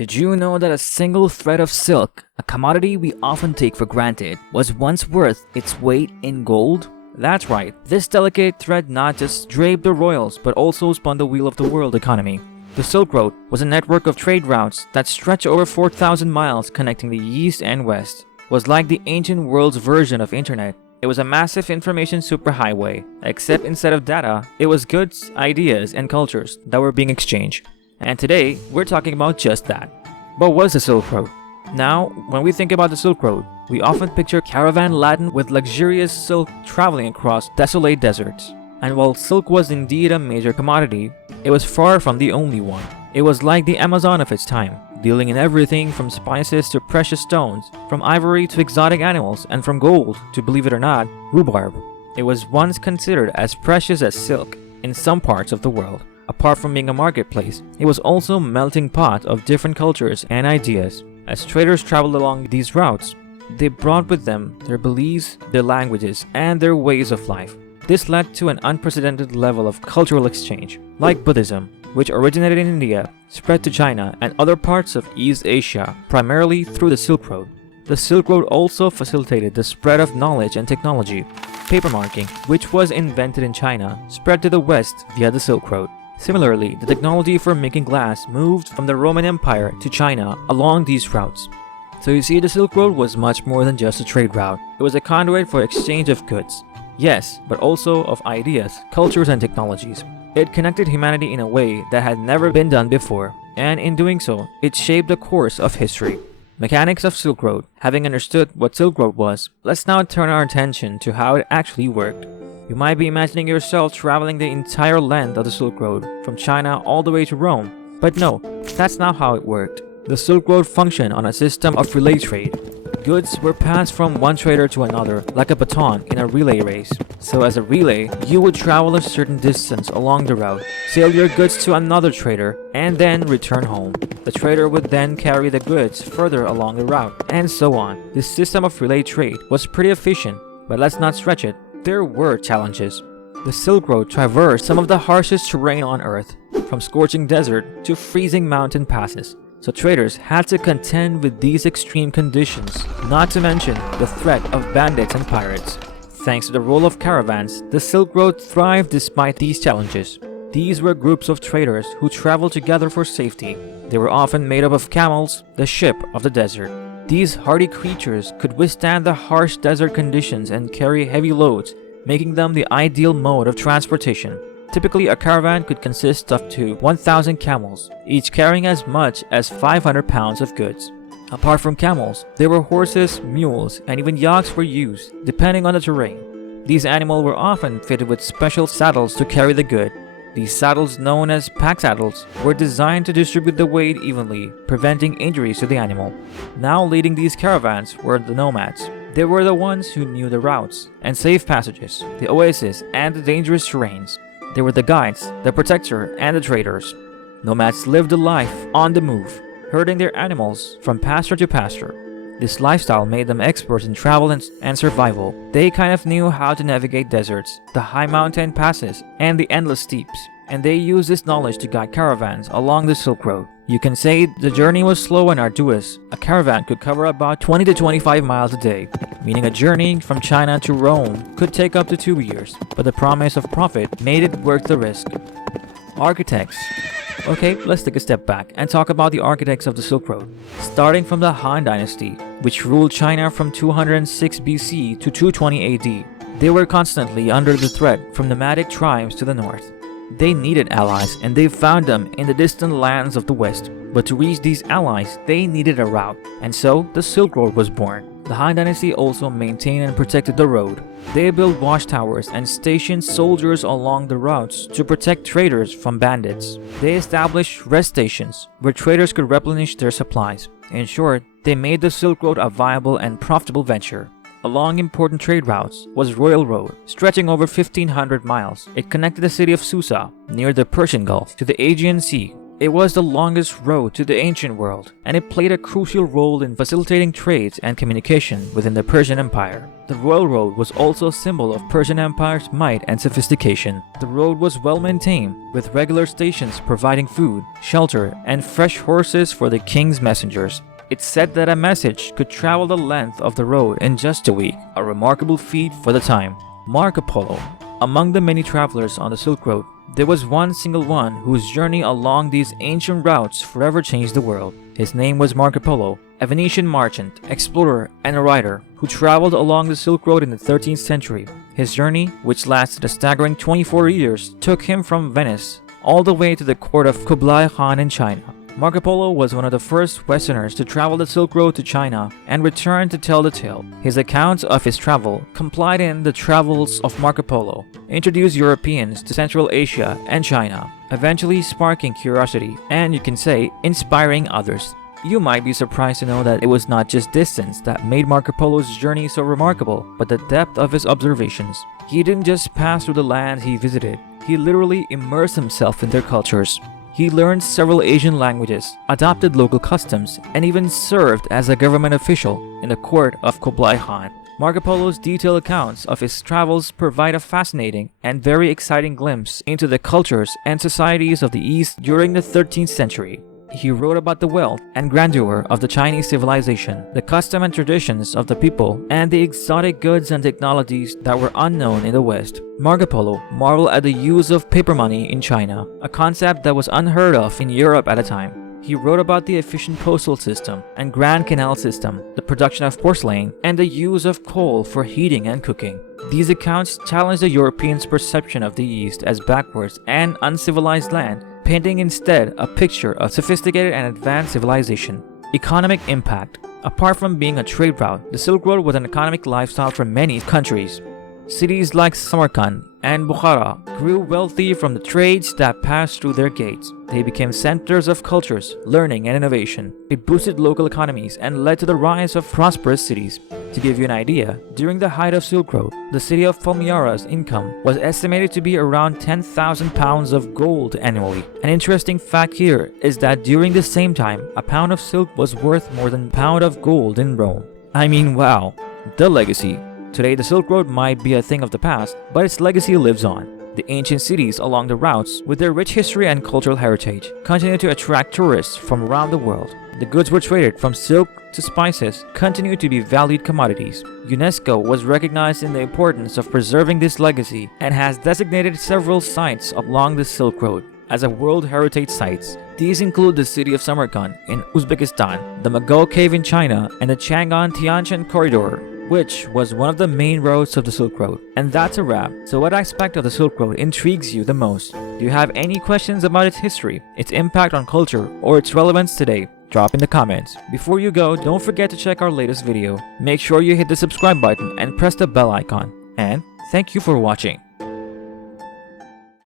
Did you know that a single thread of silk, a commodity we often take for granted, was once worth its weight in gold? That's right, this delicate thread not just draped the royals but also spun the wheel of the world economy. The Silk Road was a network of trade routes that stretched over 4,000 miles connecting the east and west. It was like the ancient world's version of internet. It was a massive information superhighway, except instead of data, it was goods, ideas, and cultures that were being exchanged. And today, we're talking about just that. But what's the Silk Road? Now, when we think about the Silk Road, we often picture caravan laden with luxurious silk traveling across desolate deserts. And while silk was indeed a major commodity, it was far from the only one. It was like the Amazon of its time, dealing in everything from spices to precious stones, from ivory to exotic animals, and from gold to, believe it or not, rhubarb. It was once considered as precious as silk in some parts of the world. Apart from being a marketplace, it was also a melting pot of different cultures and ideas. As traders traveled along these routes, they brought with them their beliefs, their languages, and their ways of life. This led to an unprecedented level of cultural exchange, like Buddhism, which originated in India, spread to China and other parts of East Asia, primarily through the Silk Road. The Silk Road also facilitated the spread of knowledge and technology. Papermarking, which was invented in China, spread to the west via the Silk Road. Similarly, the technology for making glass moved from the Roman Empire to China along these routes. So you see, the Silk Road was much more than just a trade route. It was a conduit for exchange of goods. Yes, but also of ideas, cultures, and technologies. It connected humanity in a way that had never been done before, and in doing so, it shaped the course of history. Mechanics of Silk Road. Having understood what Silk Road was, let's now turn our attention to how it actually worked. You might be imagining yourself traveling the entire length of the Silk Road, from China all the way to Rome. But no, that's not how it worked. The Silk Road functioned on a system of relay trade. Goods were passed from one trader to another like a baton in a relay race. So as a relay, you would travel a certain distance along the route, sell your goods to another trader, and then return home. The trader would then carry the goods further along the route, and so on. This system of relay trade was pretty efficient, but let's not stretch it. There were challenges. The Silk Road traversed some of the harshest terrain on Earth, from scorching desert to freezing mountain passes. So traders had to contend with these extreme conditions, not to mention the threat of bandits and pirates. Thanks to the role of caravans, the Silk Road thrived despite these challenges. These were groups of traders who traveled together for safety. They were often made up of camels, the ship of the desert. These hardy creatures could withstand the harsh desert conditions and carry heavy loads, making them the ideal mode of transportation. Typically, a caravan could consist of up to 1,000 camels, each carrying as much as 500 pounds of goods. Apart from camels, there were horses, mules, and even yaks were used, depending on the terrain. These animals were often fitted with special saddles to carry the good. These saddles, known as pack saddles, were designed to distribute the weight evenly, preventing injuries to the animal. Now leading these caravans were the nomads. They were the ones who knew the routes and safe passages, the oases, and the dangerous terrains. They were the guides, the protector, and the traders. Nomads lived a life on the move, herding their animals from pasture to pasture. This lifestyle made them experts in travel and survival. They kind of knew how to navigate deserts, the high mountain passes, and the endless steeps, and they used this knowledge to guide caravans along the Silk Road. You can say the journey was slow and arduous. A caravan could cover about 20 to 25 miles a day, meaning a journey from China to Rome could take up to 2 years, but the promise of profit made it worth the risk. Architects. Okay, let's take a step back and talk about the architects of the Silk Road. Starting from the Han Dynasty, which ruled China from 206 BC to 220 AD, they were constantly under the threat from nomadic tribes to the north. They needed allies, and they found them in the distant lands of the west. But to reach these allies, they needed a route, and so the Silk Road was born. The Han Dynasty also maintained and protected the road. They built watchtowers and stationed soldiers along the routes to protect traders from bandits. They established rest stations where traders could replenish their supplies. In short, they made the Silk Road a viable and profitable venture. Along important trade routes was Royal Road, stretching over 1,500 miles. It connected the city of Susa, near the Persian Gulf, to the Aegean Sea, It was the longest road to the ancient world, and it played a crucial role in facilitating trade and communication within the Persian Empire. The Royal Road was also a symbol of Persian Empire's might and sophistication. The road was well maintained, with regular stations providing food, shelter, and fresh horses for the king's messengers. It's said that a message could travel the length of the road in just a week, a remarkable feat for the time. Marco Polo. Among the many travelers on the Silk Road, there was one single one whose journey along these ancient routes forever changed the world. His name was Marco Polo, a Venetian merchant, explorer, and a writer who traveled along the Silk Road in the 13th century. His journey, which lasted a staggering 24 years, took him from Venice all the way to the court of Kublai Khan in China. Marco Polo was one of the first Westerners to travel the Silk Road to China and return to tell the tale. His accounts of his travel, compiled in The Travels of Marco Polo, introduced Europeans to Central Asia and China, eventually sparking curiosity and, you can say, inspiring others. You might be surprised to know that it was not just distance that made Marco Polo's journey so remarkable, but the depth of his observations. He didn't just pass through the lands he visited, he literally immersed himself in their cultures. He learned several Asian languages, adopted local customs, and even served as a government official in the court of Kublai Khan. Marco Polo's detailed accounts of his travels provide a fascinating and very exciting glimpse into the cultures and societies of the East during the 13th century. He wrote about the wealth and grandeur of the Chinese civilization, the custom and traditions of the people, and the exotic goods and technologies that were unknown in the West. Marco Polo marveled at the use of paper money in China, a concept that was unheard of in Europe at the time. He wrote about the efficient postal system and Grand Canal system, the production of porcelain, and the use of coal for heating and cooking. These accounts challenged the Europeans' perception of the East as backwards and uncivilized land, painting instead a picture of sophisticated and advanced civilization. Economic impact. Apart from being a trade route, the Silk Road was an economic lifestyle for many countries. Cities like Samarkand and Bukhara grew wealthy from the trades that passed through their gates. They became centers of cultures, learning, and innovation. It boosted local economies and led to the rise of prosperous cities. To give you an idea, during the height of Silk Road, the city of Palmyra's income was estimated to be around 10,000 pounds of gold annually. An interesting fact here is that during the same time, a pound of silk was worth more than a pound of gold in Rome. I mean, wow. The legacy. Today, the Silk Road might be a thing of the past, but its legacy lives on. The ancient cities along the routes, with their rich history and cultural heritage, continue to attract tourists from around the world. The goods were traded from silk to spices, continue to be valued commodities. UNESCO was recognized in the importance of preserving this legacy and has designated several sites along the Silk Road as a World Heritage Sites. These include the city of Samarkand in Uzbekistan, the Mogol Cave in China, and the Chang'an-Tianshan Corridor, which was one of the main roads of the Silk Road. And that's a wrap. So what aspect of the Silk Road intrigues you the most? Do you have any questions about its history, its impact on culture, or its relevance today? Drop in the comments. Before you go, don't forget to check our latest video. Make sure you hit the subscribe button and press the bell icon. And thank you for watching.